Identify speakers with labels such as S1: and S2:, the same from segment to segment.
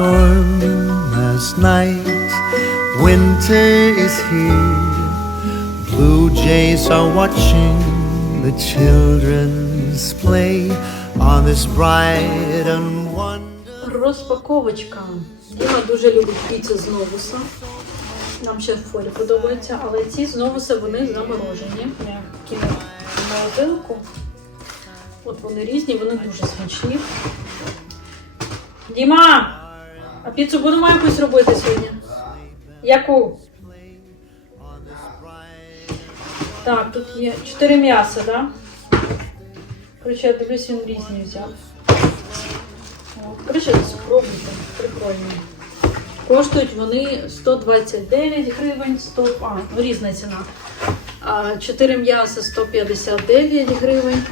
S1: storm last night. Winter is here. Blue jays are watching the children's play on this bright and wonderful.
S2: Розпаковочка. Діма дуже любить піцу з новуса. Нам ще в фолі подобається, але ці з новуса вони заморожені. Я кинула в морозилку. От вони різні, вони дуже смачні. Діма! А піцу будемо якусь робити сьогодні? Яку? Так, тут є 4 м'яса, так? Да? Коротше, я дивлюсь, він різні взяв. Коротше, спробуйте, прикольно. Коштують вони 129 гривень, 100, а, ну різна ціна. 4 м'яса 159 гривень.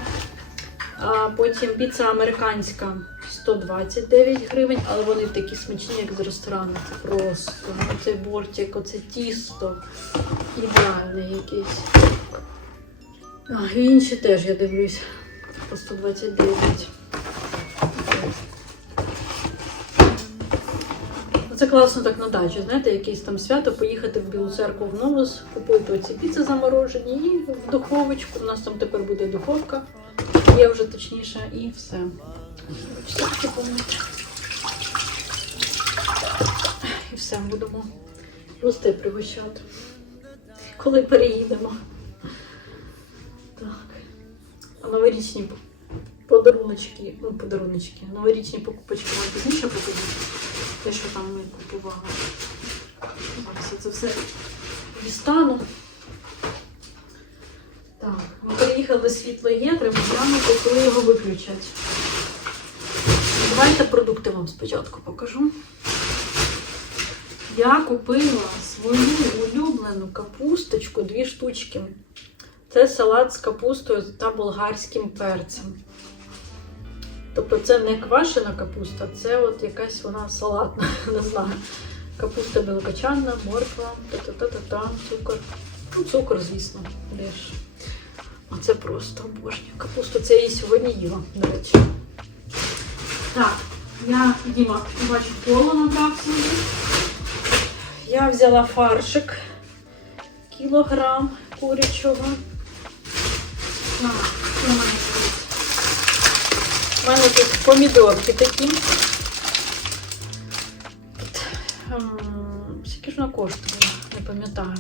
S2: А потім піца американська 129 гривень, але вони такі смачні, як з ресторану. Це просто. Оцей бортик, оце тісто. Ідеальне якесь. А, інші теж я дивлюсь. По 129. Це класно так на дачу, знаєте, якесь там свято, поїхати в Білу церкву в Новус, купити оці піци заморожені і в духовочку. У нас там тепер буде духовка, є вже точніше, і все. І все, будемо гостей пригощати. Коли переїдемо. Так. А новорічні подаруночки, ну, подаруночки, новорічні покупочки вам пізніше покажу. Те, що там ми купували. Я це все дістану. Так, переїхали, світло є, треба глянути, коли його виключать. Давайте продукти вам спочатку покажу. Я купила свою улюблену капусточку, дві штучки. Це салат з капустою та болгарським перцем. Тобто це не квашена капуста, це от якась вона салатна, не знаю. Капуста білокочанна, морква, та-та-та-та-та, цукор. Ну, цукор, звісно, лиш. Оце просто обожнюю. Капусту це я її сьогодні їла, до речі. Так, я, Діма, бачу коло набрав собі. Я взяла фаршик кілограм курячого. На? У мене тут помідорки такі. Ем, Скільки ж вона коштує? Не пам'ятаю.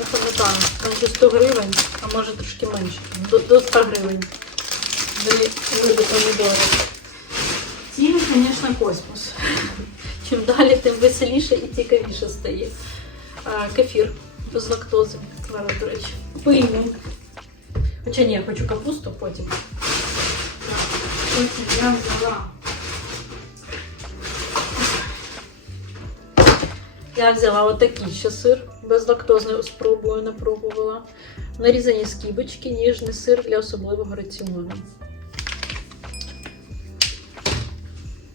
S2: Не пам'ятаю. Там ще 100 гривень, а може трошки менше. До, до 100 гривень. Види помідорів. Ціни, звісно, космос. Чим далі, тим веселіше і цікавіше стає. А, кефір без лактози. Зараз, до речі. Пийний. Хоча ні, я хочу капусту потім. Потім я взяла. Я взяла отакий ще сир. Безлактозний спробую, не пробувала. Нарізані скибочки, ніжний сир для особливого раціону.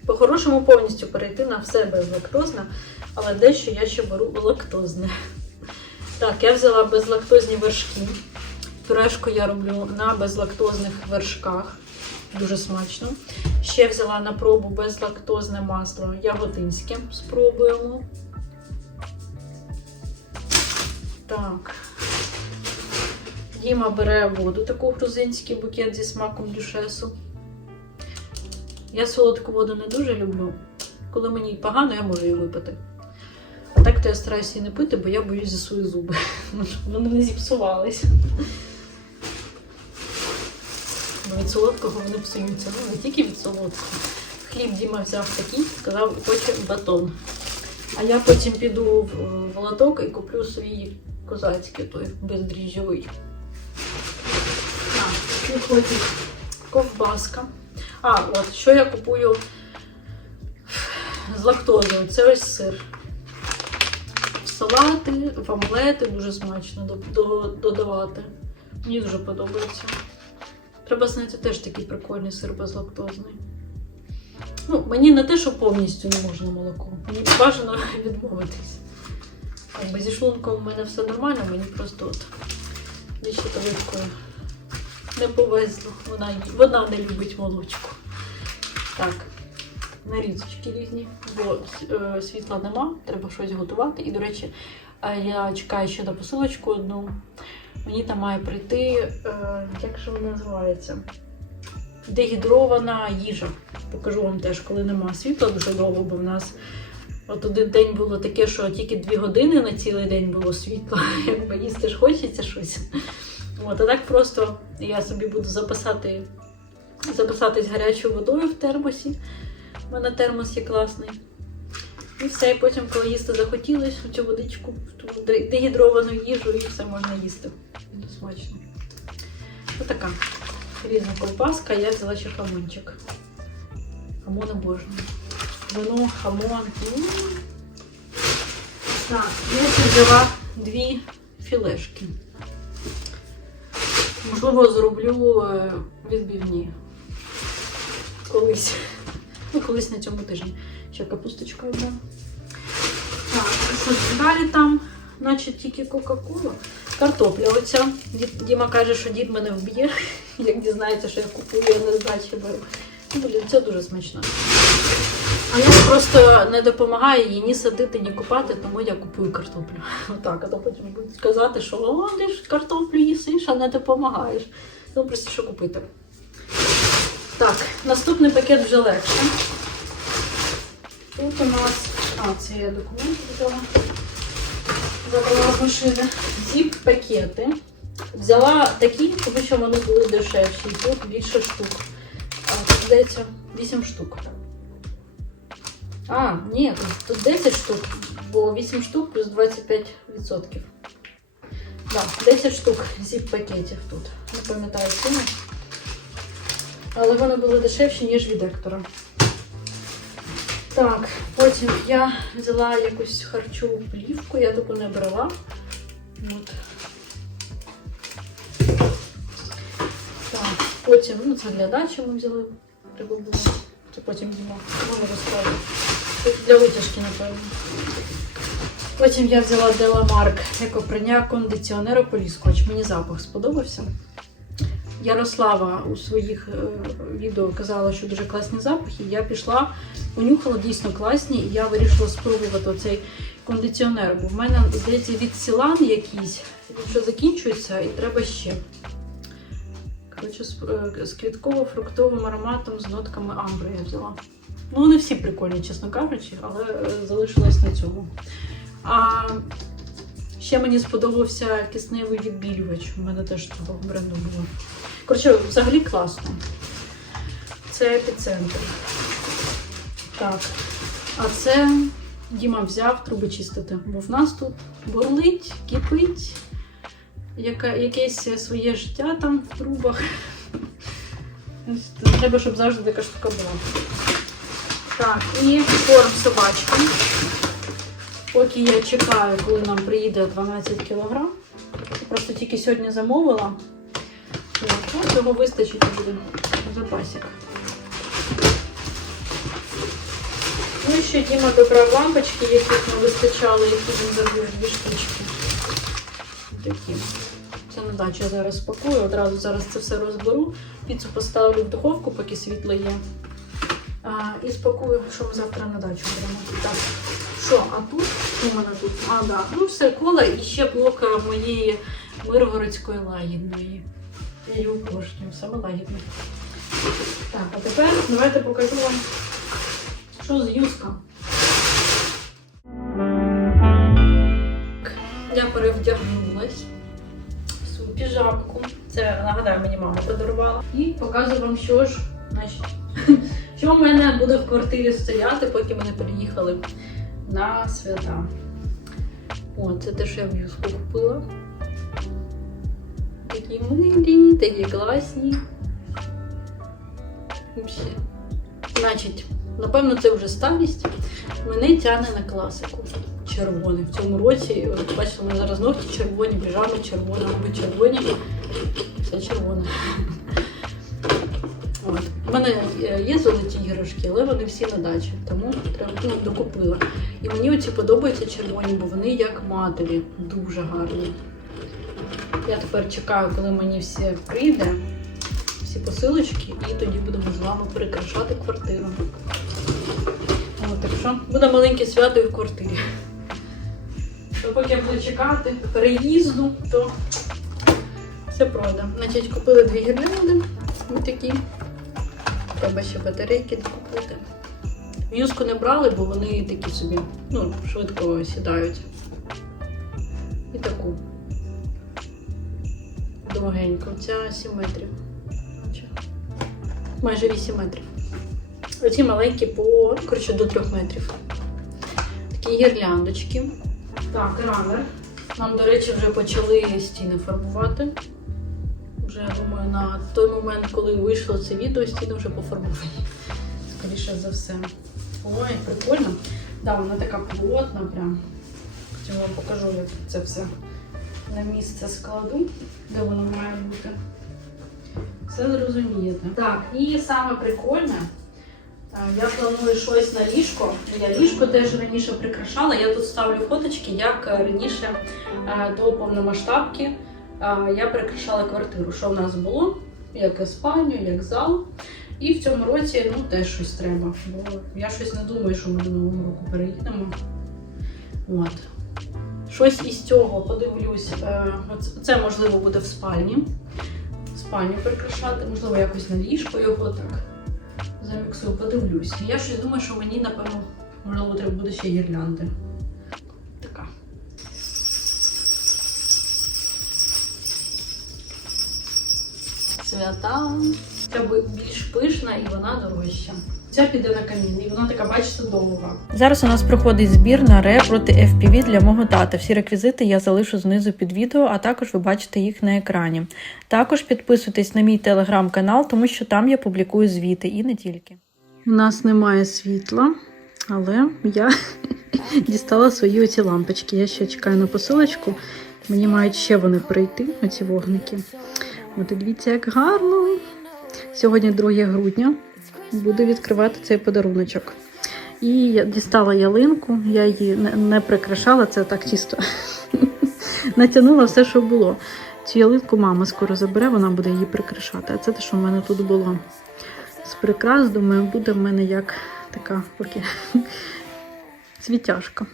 S2: По-хорошому повністю перейти на все безлактозне, але дещо я ще беру лактозне. Так, я взяла безлактозні вершки. Пюрешку я роблю на безлактозних вершках. Дуже смачно. Ще взяла на пробу безлактозне масло ягодинське. Спробуємо. Так. Діма бере воду, таку грузинський букет зі смаком дюшесу. Я солодку воду не дуже люблю. Коли мені погано, я можу її випити. А так то я стараюся її не пити, бо я боюсь за свої зуби. Вони не зіпсувались. Бо від солодкого вони псуються. Ну, не тільки від солодкого. Хліб Діма взяв такий, сказав, хоче батон. А я потім піду в лоток і куплю свій козацький той бездріжджовий. Так, виходить ковбаска. А, от, що я купую з лактозою? Це ось сир. В салати, в омлети дуже смачно до- до- додавати. Мені дуже подобається. Треба знайти теж такий прикольний сир безлактозний. Ну, мені не те, що повністю не можна молоко. Мені бажано відмовитись. Якби зі шлунком у мене все нормально, мені просто от щитовидкою не повезло. Вона, вона не любить молочку. Так, нарізочки різні, бо е, світла нема, треба щось готувати. І, до речі, е, я чекаю ще на посилочку одну. Мені там має прийти, е, як же вона називається? Дегідрована їжа. Покажу вам теж, коли нема світла дуже довго, бо в нас от один день було таке, що тільки дві години на цілий день було світло. Якби їсти ж хочеться щось. От, а так просто я собі буду запасати, запасатись гарячою водою в термосі. У мене термос є класний. І все, і потім, коли їсти захотілось, цю водичку, ту дегідровану їжу і все можна їсти. Дуже смачно. Отака різна ковбаска, я взяла ще хамончик. Хамон обожнюю. Вино, хамон. Так, я взяла дві філешки. Можливо, зроблю е, відбивні. Колись. Ну, колись на цьому тижні. Ще капусточка одна. Так, що ж далі там, наче тільки Кока-Кола. Картопля оця. Діма каже, що дід мене вб'є, як дізнається, що я купую, я не здачі беру. Блін, це дуже смачно. А я просто не допомагаю їй ні садити, ні купати, тому я купую картоплю. Отак, а то потім будуть казати, що о, ти ж картоплю їсиш, а не допомагаєш. Ну, просто що купити. Так, наступний пакет вже легше. Тут у нас. А, це я документи взяла. Забрала з машини. Зіп пакети. Взяла такі, тому що вони були дешевші. Тут більше штук. Здається 8 штук. А, ні, тут, тут 10 штук, бо 8 штук плюс 25%. Да, 10 штук зіп пакетів тут. Не пам'ятаю ціну. Але вони були дешевші, ніж від Ектора. Так, потім я взяла якусь харчову плівку, я таку не брала. От. Так, потім, ну це для дачі ми взяли. Треба було. Це потім зима. Воно розкладу. Для витяжки, напевно. Потім я взяла Деламарк екопрання кондиціонера поліскоч. Мені запах сподобався. Ярослава у своїх е, відео казала, що дуже класні запахи. Я пішла, понюхала дійсно класні, і я вирішила спробувати цей кондиціонер. Бо в мене здається від Сілан якийсь, вже закінчується і треба ще. Коротше, з, е, квітково-фруктовим ароматом з нотками амбри я взяла. Ну, вони всі прикольні, чесно кажучи, але е, залишилась на цьому. А ще мені сподобався кисневий відбілювач. У мене теж того бренду було. Коротше, взагалі класно. Це епіцентр. Так. А це Діма взяв труби чистити, бо в нас тут бурлить, кипить, яка, якесь своє життя там в трубах. Треба, щоб завжди така штука була. Так, і корм собачки. Поки я чекаю, коли нам приїде 12 кг. Просто тільки сьогодні замовила. Ну, цього вистачить буде в запасік. Ну і ще Діма добрав лампочки, яких не вистачало, які він забив дві штучки. Такі. Це на дачу зараз спакую, одразу зараз це все розберу. Піцу поставлю в духовку, поки світло є. А, і спакую, що ми завтра на дачу беремо. Так. Що, а тут? Що в мене тут? А, да. Ну, все, кола і ще блок е, моєї миргородської лагідної. Я її обожнюю, саме лагідна. Так, а тепер давайте покажу вам, що з юска. Я перевдягнулась в свою піжамку. Це нагадаю, мені мама подарувала. І показую вам, що ж, значить, що в мене буде в квартирі стояти, поки ми не переїхали на свята. О, це те, що я в юску купила. Такі милі, такі класні. Вообще. Значить, напевно, це вже старість. Мене тягне на класику. Червоний. В цьому році, бачите, у мене зараз ногті червоні, піжами червоні, губи червоні. Все червоне. У мене е, є золоті іграшки, але вони всі на дачі, тому треба ну, докупила. І мені оці подобаються червоні, бо вони як матові, дуже гарні. Я тепер чекаю, коли мені все прийде. ці посилочки, і тоді будемо з вами прикрашати квартиру. О, так що буде маленьке свято і в квартирі. То поки я буду чекати переїзду, то все пройде. Значить, купили дві гірлянди. Ось такі. Треба ще батарейки докупити. Юску не брали, бо вони такі собі, ну, швидко сідають. І таку. Довгеньку. Ця 7 метрів. Майже 8 метрів. Оці маленькі по, коротше, до 3 метрів. Такі гірляндочки. Так, ранер. Нам, до речі, вже почали стіни фарбувати. Вже, думаю, на той момент, коли вийшло це відео, стіни вже пофарбовані. Скоріше за все. Ой, прикольно. Да, вона така плотна прям. Хотім вам покажу, як це все на місце складу, де воно має бути. Все зрозумієте. Так, і саме прикольне. е, Я планую щось на ліжко. Я ліжко теж раніше прикрашала. Я тут ставлю фоточки, як раніше е, до повномасштабки я прикрашала квартиру. Що в нас було? Як і спальню, як зал. І в цьому році ну, теж щось треба. Бо я щось не думаю, що ми до Нового року переїдемо. От. Щось із цього подивлюсь. Е, Це можливо буде в спальні. Спальню прикрашати, можливо, якось на ліжко його так заміксую, подивлюсь. Я щось думаю, що мені, напевно, можливо, треба буде ще гірлянди. Свята. Ця більш пишна і вона дорожча. Ця піде на камін, і вона така, бачите, довга.
S3: Зараз у нас проходить збір на ре проти FPV для мого тата. Всі реквізити я залишу знизу під відео, а також ви бачите їх на екрані. Також підписуйтесь на мій телеграм-канал, тому що там я публікую звіти і не тільки.
S2: У нас немає світла, але я дістала свої оці лампочки. Я ще чекаю на посилочку. Мені мають ще вони прийти, оці вогники. От дивіться, як гарно. Сьогодні 2 грудня. Буду відкривати цей подаруночок. І я дістала ялинку, я її не, не прикрашала, це так чисто. Натягнула все, що було. Цю ялинку мама скоро забере, вона буде її прикрашати. А це те, що в мене тут було з прикрас, думаю, буде в мене як така поки цвітяшка.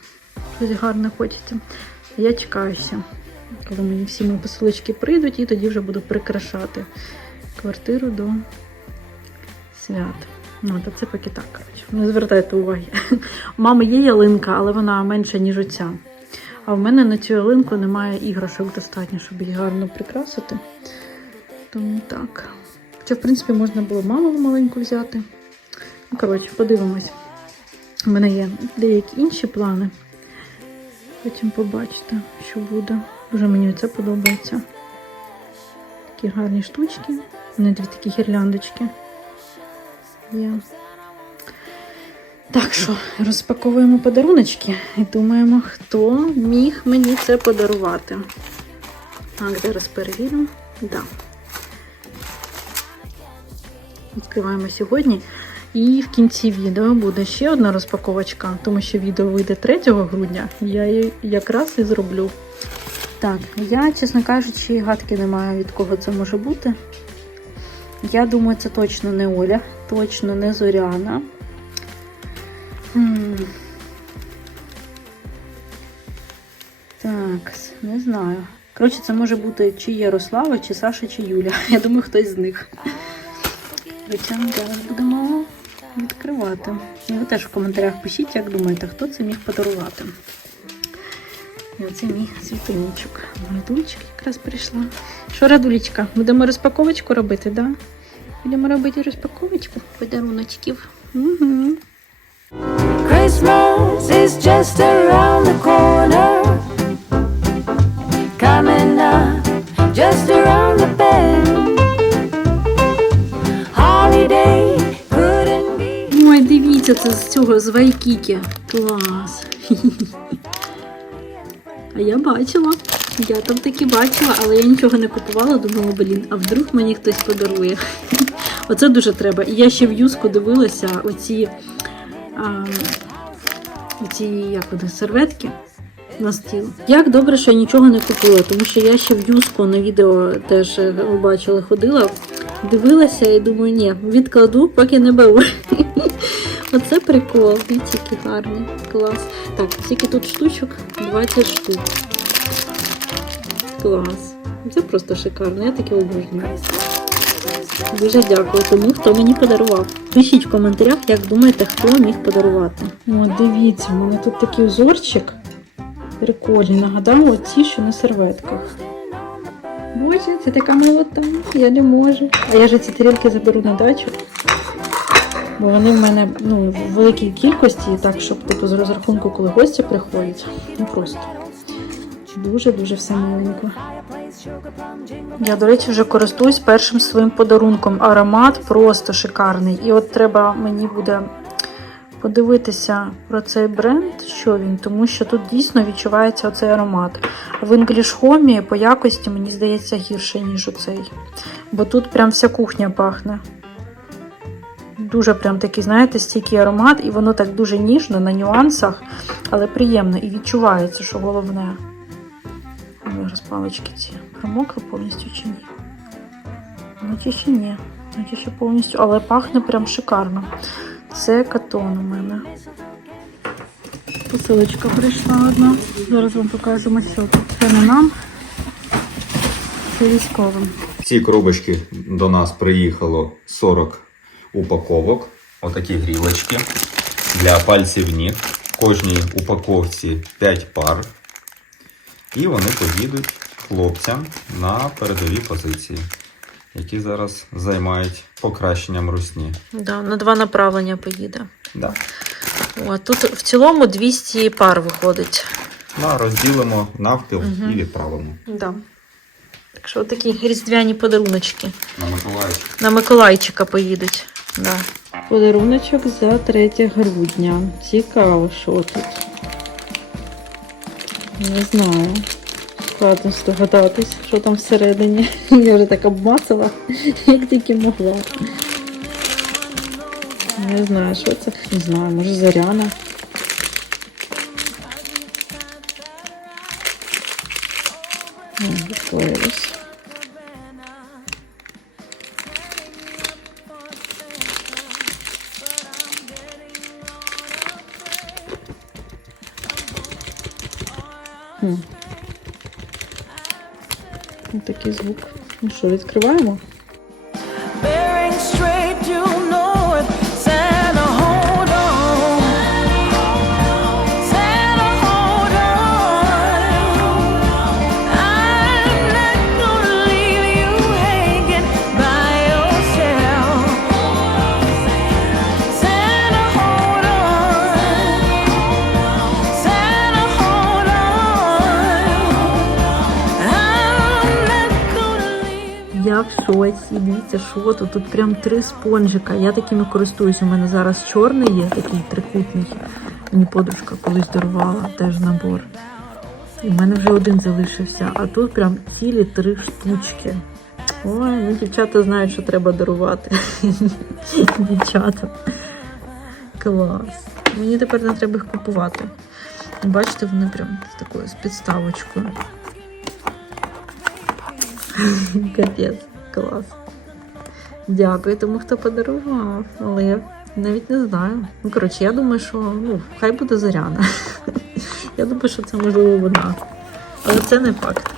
S2: Щось гарне хочеться. Я чекаюся, коли мені всі мої посилочки прийдуть, і тоді вже буду прикрашати квартиру до свят. Ну, то це поки так, коротше. Не звертайте уваги. У мами є ялинка, але вона менша, ніж оця. А в мене на цю ялинку немає іграшок достатньо, щоб її гарно прикрасити. Тому так. Хоча, в принципі, можна було маму маленьку взяти. Ну, коротше, подивимось. У мене є деякі інші плани. Потім побачите, що буде. Дуже мені це подобається. Такі гарні штучки. Вони дві такі гірляндочки. Є. Так що, розпаковуємо подаруночки і думаємо, хто міг мені це подарувати. Так, зараз перевіримо. Да. Відкриваємо сьогодні. І в кінці відео буде ще одна розпаковочка, тому що відео вийде 3 грудня. Я її якраз і зроблю. Так, я, чесно кажучи, гадки не маю, від кого це може бути. Я думаю, це точно не Оля, точно не Зоряна. М. Так, не знаю. Коротше, це може бути чи Ярослава, чи Саша, чи Юля. Я думаю, хтось з них. Хоча зараз будемо відкривати. І ви теж в коментарях пишіть, як думаєте, хто це міг подарувати. І оце мій світильничок. Радулечка якраз прийшла. Що, Радулечка, будемо розпаковочку робити, так? Да? Будемо робити розпаковочку подаруночків. Угу.
S4: Christmas is just around the corner. Coming up just around the bend. Holiday couldn't be.
S2: Ой, дивіться, це з цього з Вайкіки. Клас. А я бачила. Я там таки бачила, але я нічого не купувала, думала, блін, а вдруг мені хтось подарує. Оце дуже треба. І я ще в юску дивилася оці, а, оці як вони, серветки на стіл. Як добре, що я нічого не купила, тому що я ще в юску на відео теж е, бачили, ходила. дивилася і думаю, ні, відкладу, поки не беру. Оце прикол. Які гарні. Клас. Так, скільки тут штучок? 20 штук. Клас. Це просто шикарно, я таке обожнюю. Дуже дякую тому, хто мені подарував. Пишіть в коментарях, як думаєте, хто міг подарувати. О, дивіться, у мене тут такий узорчик. Прикольний. Нагадав оці, що на серветках. Боже, це така милота, я не можу. А я ж ці тарілки заберу на дачу. Бо вони в мене ну, в великій кількості, так, щоб типу з розрахунку, коли гості приходять. Ну просто. Дуже-дуже все миленько. Я, до речі, вже користуюсь першим своїм подарунком. Аромат просто шикарний. І от треба мені буде подивитися про цей бренд, що він, тому що тут дійсно відчувається оцей аромат. В English Home по якості, мені здається, гірше, ніж оцей. Бо тут прям вся кухня пахне. Дуже прям такий, знаєте, стійкий аромат, і воно так дуже ніжно на нюансах, але приємно і відчувається, що головне. Зараз палички ці промокли повністю чи ні? Наче ще ні. Наче ще повністю, але пахне прям шикарно. Це катон у мене. Посилочка прийшла одна. Зараз вам покажемо, що. Це не нам, це військовим.
S5: Ці коробочки до нас приїхало 40 упаковок. Отакі грілочки для пальців ніг. В кожній упаковці 5 пар. І вони поїдуть хлопцям на передові позиції, які зараз займають покращенням русні.
S2: Да, на два направлення поїде.
S5: Да.
S2: О, тут в цілому 200 пар виходить.
S5: Ну, розділимо навпіл
S2: Мгм.
S5: і відправимо
S2: Да. Так що такі різдвяні подаруночки.
S5: на Миколаївську.
S2: На Миколайчика поїдуть. Да. Подаруночок за 3 грудня. Цікаво, що тут. Не знаю. Складно здогадатись, що там всередині. Я вже так обмацала, як тільки могла. Не знаю, що це. Не знаю, може заряна. Відклеїлось. Ось такий звук. Ну що, відкриваємо? В. Дивіться, що тут. Тут прям три спонжика. Я такими користуюсь. У мене зараз чорний є, такий трикутний. Мені подружка колись дарувала теж набор. І в мене вже один залишився. А тут прям цілі три штучки. Ой, ну дівчата знають, що треба дарувати. Дівчата. Клас. Мені тепер не треба їх купувати. Бачите, вони прям з такою з підставочкою. Капець, клас. Дякую тому, хто подарував. Але я навіть не знаю. Ну, коротше, я думаю, що ну, хай буде Зоряна. Я думаю, що це можливо вона. Але це не факт.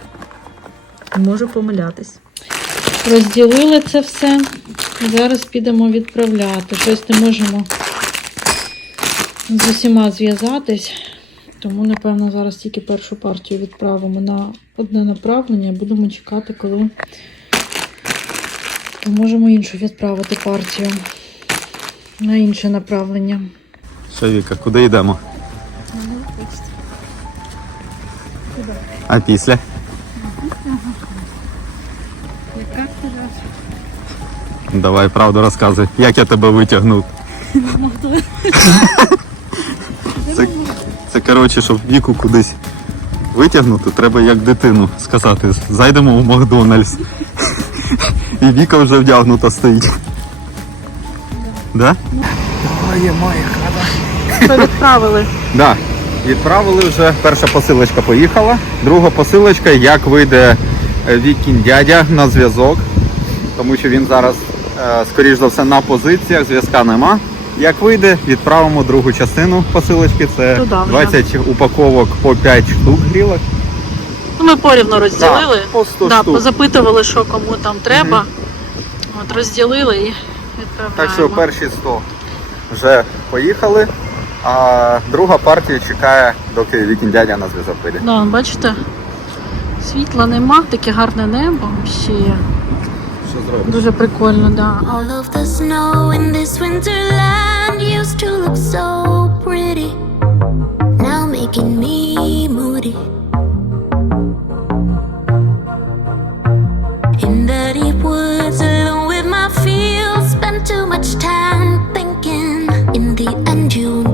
S2: Можу помилятись. Розділили це все. Зараз підемо відправляти. Тобто не можемо з усіма зв'язатись. Тому, напевно, зараз тільки першу партію відправимо на одне направлення. Будемо чекати, коли можемо іншу відправити партію на інше направлення.
S5: Що, Віка, куди йдемо? А після? Давай правду розказуй, як я тебе витягнув. Це, це коротше, щоб віку кудись витягнути, треба як дитину сказати. Зайдемо в Макдональдс. І Віка вже вдягнута стоїть. Да?
S2: Що відправили?
S5: Да. Відправили вже. Перша посилочка поїхала. Друга посилочка, як вийде е, Вікін дядя на зв'язок. тому що він зараз, е, скоріш за все, на позиціях, зв'язка нема. Як вийде, відправимо другу частину посилочки. Це 20 упаковок по 5 штук грілок.
S2: Ну, ми порівно розділили.
S5: Да, по 100
S2: да,
S5: штук.
S2: запитували, що кому там треба. От розділили і відправляємо.
S5: Так що перші 100 вже поїхали, а друга партія чекає, доки вікінь дядя на зв'язок вийде.
S2: Да, бачите, світла нема, таке гарне небо.
S5: Зробимо?
S2: дуже прикольно, да.
S3: All of the snow in this winterland used to look so pretty. Now making me moody. Time thinking. In the end, be